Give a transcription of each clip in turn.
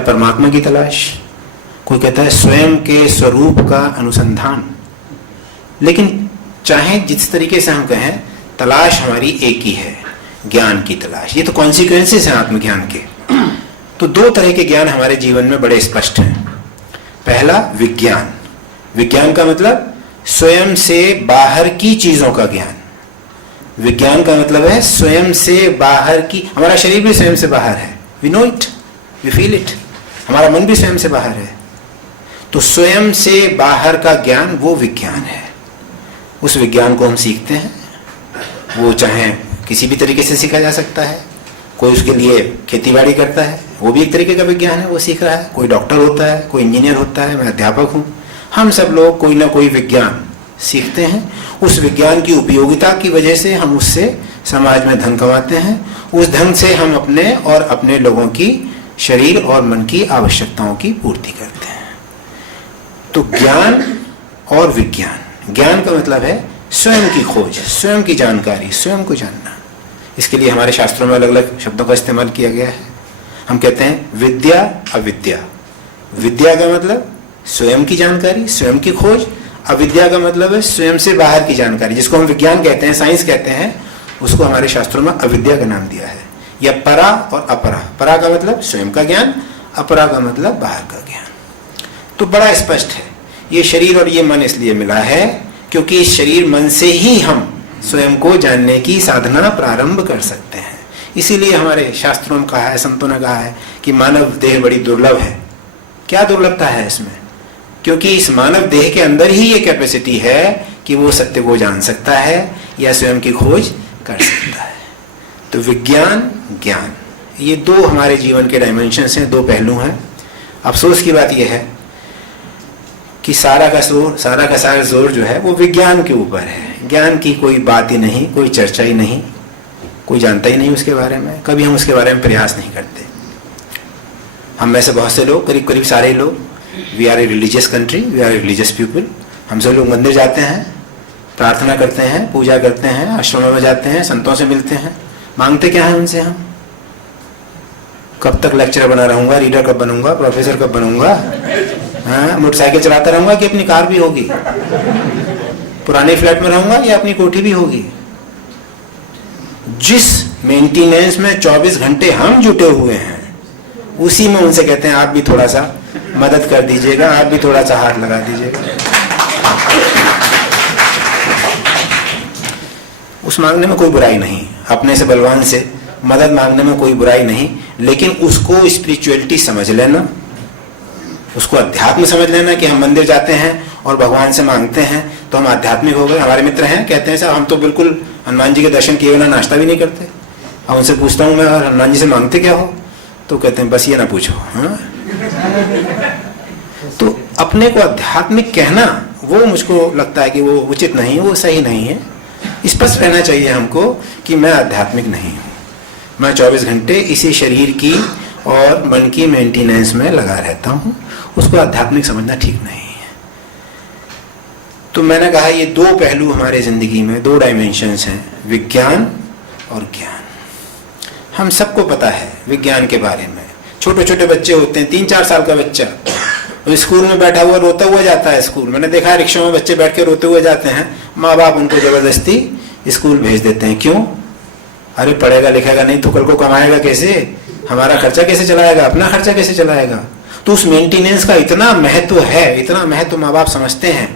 परमात्मा की तलाश, कोई कहता है स्वयं के स्वरूप का अनुसंधान। लेकिन चाहे जिस तरीके से हम कहें, तलाश हमारी एक ही है, ज्ञान की तलाश। ये तो कॉन्सिक्वेंसेस हैं आत्मज्ञान के। तो दो तरह के ज्ञान हमारे जीवन में बड़े स्पष्ट हैं। पहला विज्ञान। विज्ञान का मतलब स्वयं से बाहर की चीजों का ज्ञान। विज्ञान का मतलब है स्वयं से बाहर की। हमारा शरीर भी स्वयं से बाहर है, we know it, we feel it. हमारा मन भी स्वयं से बाहर है। तो स्वयं से बाहर का ज्ञान वो विज्ञान है। उस विज्ञान को हम सीखते हैं। वो चाहे किसी भी तरीके से सीखा जा सकता है। कोई उसके लिए खेती बाड़ी करता है, वो भी एक तरीके का विज्ञान है, वो सीख रहा है। कोई डॉक्टर होता है, कोई इंजीनियर होता है, मैं अध्यापक हूँ। हम सब लोग कोई ना कोई विज्ञान सीखते हैं। उस विज्ञान की उपयोगिता की वजह से हम उससे समाज में धन कमाते हैं। उस धन से हम अपने और अपने लोगों की शरीर और मन की आवश्यकताओं की पूर्ति करते हैं। तो ज्ञान और विज्ञान। ज्ञान का मतलब है स्वयं की खोज, स्वयं की जानकारी, स्वयं को जानना। इसके लिए हमारे शास्त्रों में अलग अलग शब्दों का इस्तेमाल किया गया है। हम कहते हैं विद्या, अविद्या। विद्या का मतलब स्वयं की जानकारी, स्वयं की खोज। अविद्या का मतलब है स्वयं से बाहर की जानकारी, जिसको हम विज्ञान कहते हैं, साइंस कहते हैं। उसको हमारे शास्त्रों में अविद्या का नाम दिया है। या परा और अपरा। परा का मतलब स्वयं का ज्ञान, अपरा का मतलब बाहर का ज्ञान। तो बड़ा स्पष्ट है। ये शरीर और ये मन इसलिए मिला है क्योंकि इस शरीर मन से ही हम स्वयं को जानने की साधना प्रारंभ कर सकते हैं। इसीलिए हमारे शास्त्रों में कहा है, संतों ने कहा है कि मानव देह बड़ी दुर्लभ है। क्या दुर्लभता है इसमें? क्योंकि इस मानव देह के अंदर ही ये कैपेसिटी है कि वो सत्य को जान सकता है या स्वयं की खोज कर सकता है। तो विज्ञान, ज्ञान, ये दो हमारे जीवन के डायमेंशंस हैं, दो पहलू हैं। अफसोस की बात यह है कि सारा का सारा जोर जो है वो विज्ञान के ऊपर है। ज्ञान की कोई बात ही नहीं, कोई चर्चा ही नहीं, कोई जानता ही नहीं उसके बारे में। कभी हम उसके बारे में प्रयास नहीं करते। हम में से बहुत से लोग, करीब करीब सारे लोग, we are a religious country, we are a religious people. हम सब लोग मंदिर जाते हैं, प्रार्थना करते हैं, पूजा करते हैं, आश्रमों में जाते हैं, संतों से मिलते हैं। मांगते क्या है उनसे हम? कब तक लेक्चरर बना रहूंगा, रीडर कब बनूंगा, प्रोफेसर कब बनूंगा, हाँ, मोटरसाइकिल चलाता रहूंगा कि अपनी कार भी होगी, पुराने फ्लैट में रहूंगा या अपनी कोठी भी होगी। जिस मेंटेनेंस में 24 घंटे हम जुटे हुए हैं, उसी में उनसे कहते हैं आप भी थोड़ा सा मदद कर दीजिएगा, आप भी थोड़ा सा हाथ लगा दीजिएगा। उस मांगने में कोई बुराई नहीं, अपने से बलवान से मदद मांगने में कोई बुराई नहीं। लेकिन उसको स्पिरिचुअलिटी समझ लेना, उसको अध्यात्म समझ लेना कि हम मंदिर जाते हैं और भगवान से मांगते हैं तो हम आध्यात्मिक हो गए। हमारे मित्र हैं, कहते हैं साहब हम तो बिल्कुल हनुमान जी के दर्शन किए बिना नाश्ता भी नहीं करते। अब उनसे पूछता हूँ मैं, और हनुमान जी से मांगते क्या हो? तो कहते हैं बस ये ना पूछो। हाँ? तो अपने को आध्यात्मिक कहना वो मुझको लगता है कि वो उचित नहीं, वो सही नहीं है। स्पष्ट रहना चाहिए हमको कि मैं आध्यात्मिक नहीं हूँ, मैं 24 घंटे इसी शरीर की और मन की मेंटेनेंस में लगा रहता हूँ। उसको आध्यात्मिक समझना ठीक नहीं है। तो मैंने कहा ये दो पहलू हमारे जिंदगी में, दो डायमेंशंस हैं, विज्ञान और ज्ञान। हम सबको पता है विज्ञान के बारे में। छोटे छोटे बच्चे होते हैं, 3-4 साल का बच्चा, वो स्कूल में बैठा हुआ रोता हुआ जाता है स्कूल। मैंने देखा है रिक्शा में बच्चे बैठ के रोते हुए जाते हैं, माँ बाप उनको जबरदस्ती स्कूल भेज देते हैं। क्यों? अरे पढ़ेगा लिखेगा नहीं तो कल को कमाएगा कैसे, हमारा खर्चा कैसे चलाएगा, अपना खर्चा कैसे चलाएगा। तो उस मेंटेनेंस का इतना महत्व है, इतना महत्व माँ बाप समझते हैं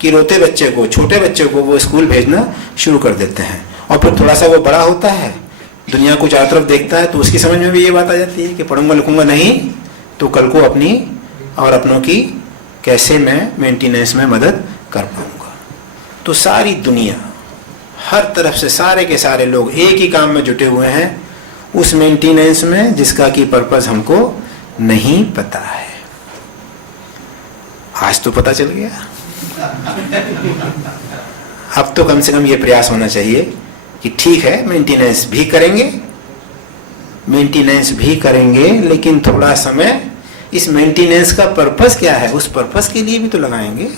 कि रोते बच्चे को, छोटे बच्चे को वो स्कूल भेजना शुरू कर देते हैं। और फिर थोड़ा सा वो बड़ा होता है, दुनिया को चारों तरफ देखता है, तो उसकी समझ में भी ये बात आ जाती है कि पढ़ूंगा लिखूंगा नहीं तो कल को अपनी और अपनों की कैसे मैं मेंटेनेंस में मदद कर पाऊंगा। तो सारी दुनिया, हर तरफ से सारे के सारे लोग एक ही काम में जुटे हुए हैं, उस मेंटेनेंस में जिसका की पर्पस हमको नहीं पता है। आज तो पता चल गया। अब तो कम से कम ये प्रयास होना चाहिए कि ठीक है मेंटेनेंस भी करेंगे, लेकिन थोड़ा समय इस मेंटेनेंस का पर्पस क्या है, उस पर्पस के लिए भी तो लगाएंगे।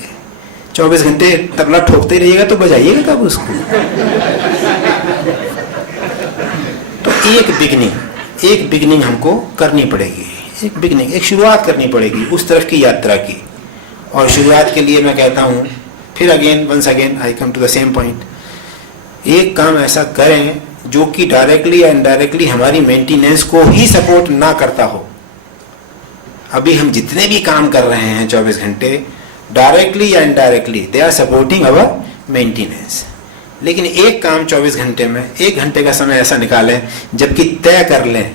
24 घंटे तबला ठोकते रहिएगा तो बजाइएगा कब उसको? तो एक बिगनिंग हमको करनी पड़ेगी। एक बिगनिंग, एक शुरुआत करनी पड़ेगी उस तरफ की यात्रा की। और शुरुआत के लिए मैं कहता हूँ, फिर again once again I come to the same point, एक काम ऐसा करें जो कि डायरेक्टली या इनडायरेक्टली हमारी मेंटेनेंस को ही सपोर्ट ना करता हो। अभी हम जितने भी काम कर रहे हैं 24 घंटे, डायरेक्टली या indirectly they are supporting our maintenance. लेकिन एक काम 24 घंटे में 1 घंटे का समय ऐसा निकालें जबकि तय कर लें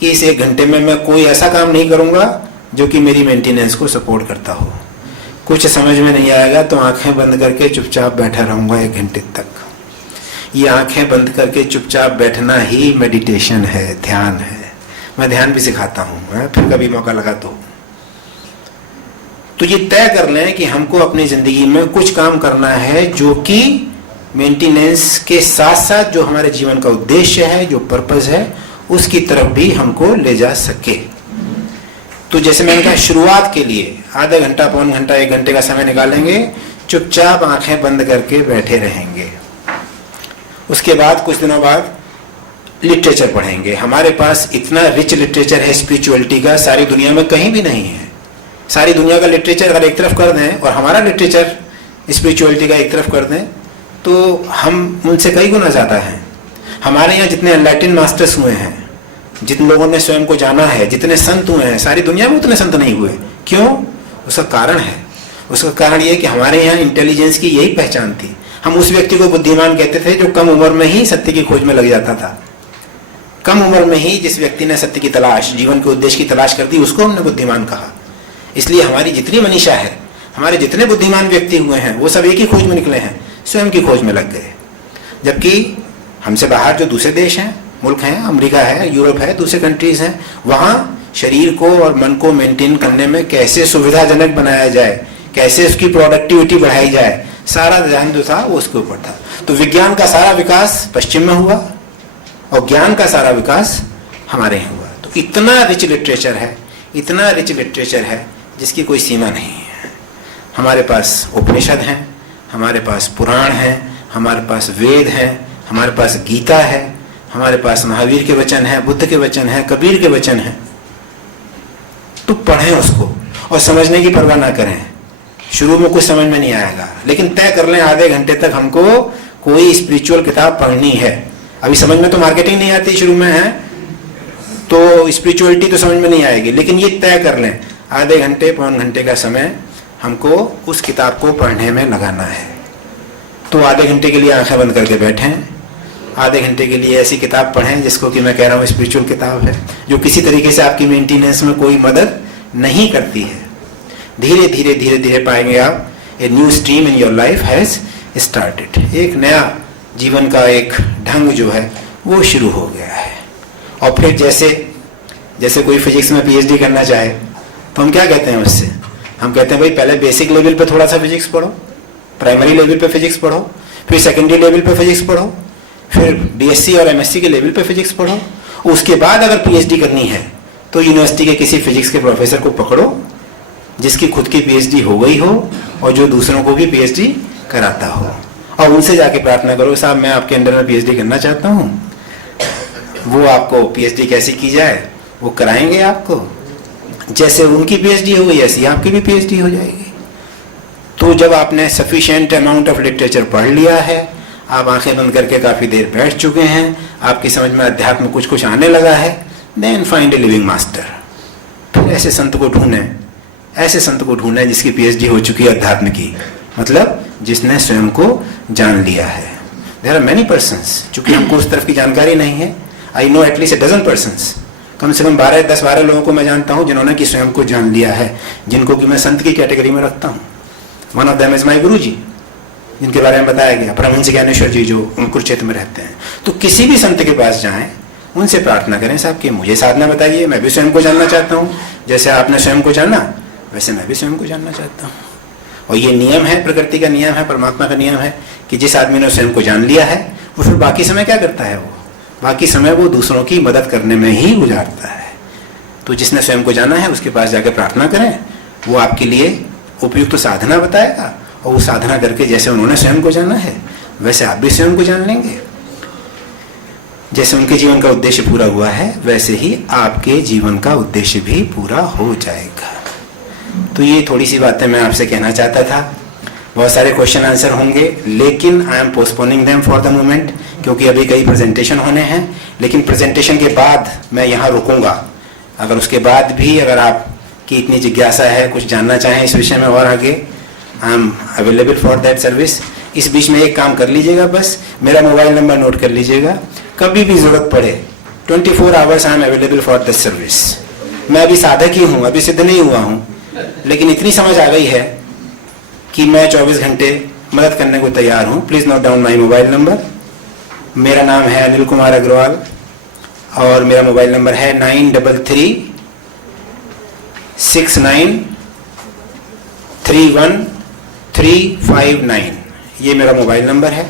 कि इस 1 घंटे में मैं कोई ऐसा काम नहीं करूंगा जो कि मेरी मेंटेनेंस को सपोर्ट करता हो। कुछ समझ में नहीं आएगा तो आंखें बंद करके चुपचाप बैठा रहूंगा 1 घंटे तक। ये आंखें बंद करके चुपचाप बैठना ही मेडिटेशन है, ध्यान है। मैं ध्यान भी सिखाता हूँ, फिर कभी मौका लगा तो ये तय कर लें कि हमको अपनी जिंदगी में कुछ काम करना है जो कि मेंटेनेंस के साथ साथ जो हमारे जीवन का उद्देश्य है, जो पर्पस है, उसकी तरफ भी हमको ले जा सके। तो जैसे मैंने कहा, शुरुआत के लिए आधा घंटा, पौन घंटा, 1 घंटे का समय निकालेंगे, चुपचाप आंखें बंद करके बैठे रहेंगे। उसके बाद कुछ दिनों बाद लिटरेचर पढ़ेंगे। हमारे पास इतना रिच लिटरेचर है स्पिरिचुअलिटी का, सारी दुनिया में कहीं भी नहीं है। सारी दुनिया का लिटरेचर अगर एक तरफ कर दें और हमारा लिटरेचर स्पिरिचुअलिटी का एक तरफ कर दें तो हम उनसे कई गुना ज़्यादा हैं। हमारे यहाँ जितने एनलाइटेंड मास्टर्स हुए हैं, जिन लोगों ने स्वयं को जाना है, जितने संत हुए हैं, सारी दुनिया में उतने संत नहीं हुए। क्यों? उसका कारण है। उसका कारण ये कि हमारे यहाँ इंटेलिजेंस की यही पहचान थी। हम उस व्यक्ति को बुद्धिमान कहते थे जो कम उम्र में ही सत्य की खोज में लग जाता था। कम उम्र में ही जिस व्यक्ति ने सत्य की तलाश, जीवन के उद्देश्य की तलाश कर दी, उसको हमने बुद्धिमान कहा। इसलिए हमारी जितनी मनीषा है, हमारे जितने बुद्धिमान व्यक्ति हुए हैं, वो सब एक ही खोज में निकले हैं, स्वयं की खोज में लग गए। जबकि हमसे बाहर जो दूसरे देश हैं, मुल्क हैं, अमेरिका है, यूरोप है, दूसरे कंट्रीज हैं, वहाँ शरीर को और मन को मेंटेन करने में कैसे सुविधाजनक बनाया जाए, कैसे उसकी प्रोडक्टिविटी बढ़ाई जाए, सारा ध्यान जो था वो उसके ऊपर था। तो विज्ञान का सारा विकास पश्चिम में हुआ और ज्ञान का सारा विकास हमारे यहाँ हुआ। तो इतना रिच लिटरेचर है, इतना रिच लिटरेचर है जिसकी कोई सीमा नहीं है। हमारे पास उपनिषद हैं, हमारे पास पुराण हैं, हमारे पास वेद हैं, हमारे पास गीता है, हमारे पास महावीर के वचन हैं, बुद्ध के वचन हैं, कबीर के वचन हैं। तो पढ़ें उसको और समझने की परवाह ना करें। शुरू में कुछ समझ में नहीं आएगा, लेकिन तय कर लें आधे घंटे तक हमको कोई स्पिरिचुअल किताब पढ़नी है। अभी समझ में तो मार्केटिंग नहीं आती शुरू में है, तो स्पिरिचुअलिटी तो समझ में नहीं आएगी, लेकिन ये तय कर लें आधे घंटे, पौन घंटे का समय हमको उस किताब को पढ़ने में लगाना है। तो आधे घंटे के लिए आंखें बंद करके बैठें, आधे घंटे के लिए ऐसी किताब पढ़ें जिसको कि मैं कह रहा हूँ स्पिरिचुअल किताब है, जो किसी तरीके से आपकी मेंटेनेंस में कोई मदद नहीं करती है। धीरे धीरे धीरे धीरे पाएंगे आप a new stream in your life has started. एक नया जीवन का एक ढंग जो है वो शुरू हो गया है। और फिर जैसे कोई फिजिक्स में पीएचडी करना चाहे तो हम क्या कहते हैं उससे? हम कहते हैं भाई पहले बेसिक लेवल पे थोड़ा सा फिजिक्स पढ़ो, प्राइमरी लेवल पे फिजिक्स पढ़ो, फिर सेकेंडरी लेवल पे फिजिक्स पढ़ो, फिर बीएससी और एमएससी के लेवल पे फिजिक्स पढ़ो। उसके बाद अगर पीएचडी करनी है तो यूनिवर्सिटी के किसी फिजिक्स के प्रोफेसर को पकड़ो जिसकी खुद की पीएचडी हो गई हो और जो दूसरों को भी पीएचडी कराता हो, और उनसे जाके प्रार्थना करो, साहब मैं आपके अंडर में पीएचडी करना चाहता हूँ। वो आपको पीएचडी कैसी की जाए वो कराएंगे आपको। जैसे उनकी पीएचडी हो गई ऐसी आपकी भी पीएचडी हो जाएगी। तो जब आपने सफिशिएंट अमाउंट ऑफ लिटरेचर पढ़ लिया है, आप आंखें बंद करके काफ़ी देर बैठ चुके हैं, आपकी समझ में अध्यात्म कुछ कुछ आने लगा है, then find a living master. फिर ऐसे संत को ढूंढें, ऐसे संत को ढूंढें जिसकी पीएचडी हो चुकी है अध्यात्म की, मतलब जिसने स्वयं को जान लिया है। देयर आर मेनी पर्सन्स, चूंकि हमको उस तरफ की जानकारी नहीं है। I know at least a dozen persons, कम से कम 10-12 लोगों को मैं जानता हूँ जिन्होंने कि स्वयं को जान लिया है, जिनको कि मैं संत की कैटेगरी में रखता हूँ। One of them is my गुरु जी, जिनके बारे में बताया गया, परमहंस ज्ञानेश्वर जी जो कुरुक्षेत्र में रहते हैं। तो किसी भी संत के पास जाएं, उनसे प्रार्थना करें, साहब कि मुझे साधना बताइए, मैं भी स्वयं को जानना चाहता हूँ, जैसे आपने स्वयं को जाना वैसे मैं भी स्वयं को जानना चाहता हूँ। और ये नियम है, प्रकृति का नियम है, परमात्मा का नियम है कि जिस आदमी ने स्वयं को जान लिया है वो फिर बाकी समय क्या करता है? वो बाकी समय वो दूसरों की मदद करने में ही गुजारता है। तो जिसने स्वयं को जाना है उसके पास जाकर प्रार्थना करें, वो आपके लिए उपयुक्त साधना बताएगा, और वो साधना करके जैसे उन्होंने स्वयं को जाना है वैसे आप भी स्वयं को जान लेंगे। जैसे उनके जीवन का उद्देश्य पूरा हुआ है वैसे ही आपके जीवन का उद्देश्य भी पूरा हो जाएगा। तो ये थोड़ी सी बातें मैं आपसे कहना चाहता था। बहुत सारे क्वेश्चन आंसर होंगे, लेकिन I am postponing them for the moment, क्योंकि अभी कई प्रेजेंटेशन होने हैं। लेकिन प्रेजेंटेशन के बाद मैं यहाँ रुकूंगा। अगर उसके बाद भी अगर आपकी इतनी जिज्ञासा है, कुछ जानना चाहें इस विषय में और आगे, I am available for that service. इस बीच में एक काम कर लीजिएगा, बस मेरा मोबाइल नंबर नोट कर लीजिएगा। कभी भी जरूरत पड़े 24 hours I am available for this service. मैं अभी साधक ही हूँ, अभी सिद्ध नहीं हुआ हूँ, लेकिन इतनी समझ आ गई है कि मैं 24 घंटे मदद करने को तैयार हूँ। Please note down my mobile number. मेरा नाम है अनिल कुमार अग्रवाल और मेरा मोबाइल नंबर है 93396931 ये मेरा मोबाइल नंबर है।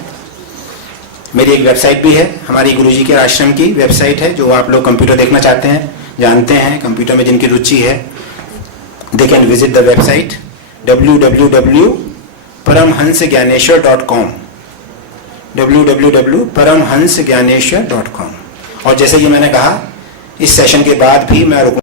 मेरी एक वेबसाइट भी है, हमारी गुरुजी के आश्रम की वेबसाइट है। जो आप लोग कंप्यूटर देखना चाहते हैं, जानते हैं, कंप्यूटर में जिनकी रुचि है, they can visit the website www.paramhansgyaneshwar.com www.paramhansgyaneshwar.com। और जैसे कि मैंने कहा, इस सेशन के बाद भी मैं रुकूंगा।